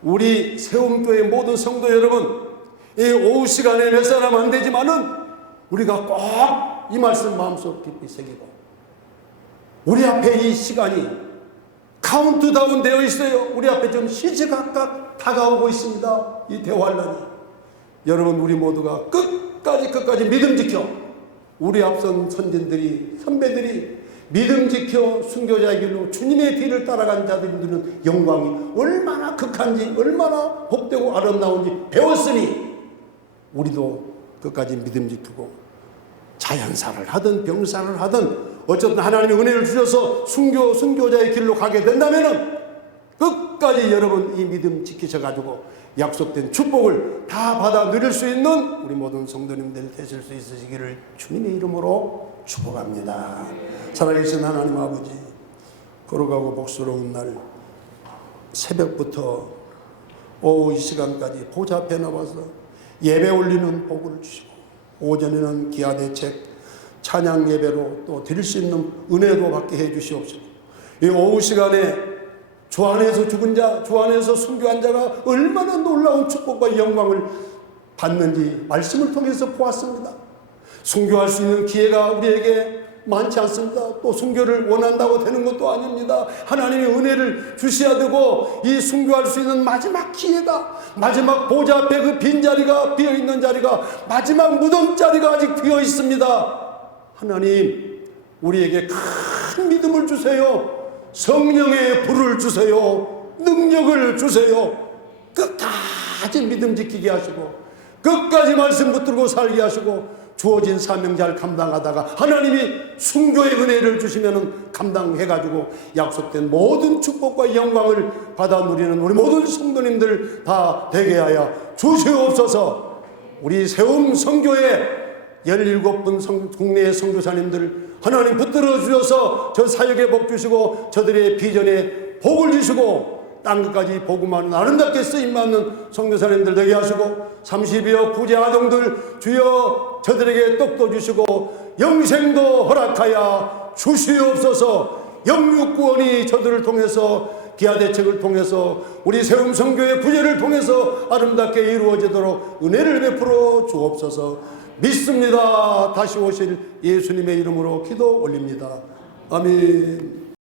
우리 세움교회 모든 성도 여러분, 이 오후 시간에 몇 사람 안 되지만은 우리가 꼭 이 말씀 마음속 깊이 새기고 우리 앞에 이 시간이 카운트다운 되어 있어요. 우리 앞에 좀 시시각각 다가오고 있습니다. 이 대환란이. 여러분 우리 모두가 끝까지 믿음 지켜 우리 앞선 선진들이 선배들이 믿음 지켜 순교자의 길로 주님의 뒤를 따라간 자들이 누리는 영광이 얼마나 극한지 얼마나 복되고 아름다운지 배웠으니 우리도 끝까지 믿음 지키고 자연사를 하든 병사를 하든 어쨌든 하나님의 은혜를 주셔서 순교자의 길로 가게 된다면은 끝까지 여러분 이 믿음 지키셔가지고 약속된 축복을 다 받아 누릴 수 있는 우리 모든 성도님들 되실 수 있으시기를 주님의 이름으로 축복합니다. 살아계신 하나님 아버지, 걸어가고 복스러운 날 새벽부터 오후 이 시간까지 보좌 앞에 나와서 예배 올리는 복을 주시고, 오전에는 기아대책 찬양 예배로 또 드릴 수 있는 은혜도 받게 해 주시옵소서. 이 오후 시간에 주 안에서 죽은 자, 주 안에서 순교한 자가 얼마나 놀라운 축복과 영광을 받는지 말씀을 통해서 보았습니다. 순교할 수 있는 기회가 우리에게 많지 않습니다. 또 순교를 원한다고 되는 것도 아닙니다. 하나님의 은혜를 주셔야 되고, 이 순교할 수 있는 마지막 기회다. 마지막 보좌 앞에 그 빈자리가 비어있는 자리가, 마지막 무덤 자리가 아직 비어 있습니다. 하나님, 우리에게 큰 믿음을 주세요. 성령의 불을 주세요. 능력을 주세요. 끝까지 믿음 지키게 하시고, 끝까지 말씀 붙들고 살게 하시고, 주어진 사명 잘 감당하다가 하나님이 순교의 은혜를 주시면 감당해가지고 약속된 모든 축복과 영광을 받아 누리는 우리 모든 성도님들 다 되게 하여 주시옵소서. 우리 세움 선교회 17분 국내의 선교사님들 하나님 붙들어 주셔서 저 사역에 복 주시고, 저들의 비전에 복을 주시고, 땅끝까지 복음하는 아름답게 쓰임받는 선교사님들 되게 하시고, 30여 구제 아동들 주여 저들에게 떡도 주시고 영생도 허락하여 주시옵소서. 영육구원이 저들을 통해서, 기아대책을 통해서, 우리 세움 선교의 구제를 통해서 아름답게 이루어지도록 은혜를 베풀어 주옵소서. 믿습니다. 다시 오실 예수님의 이름으로 기도 올립니다. 아멘.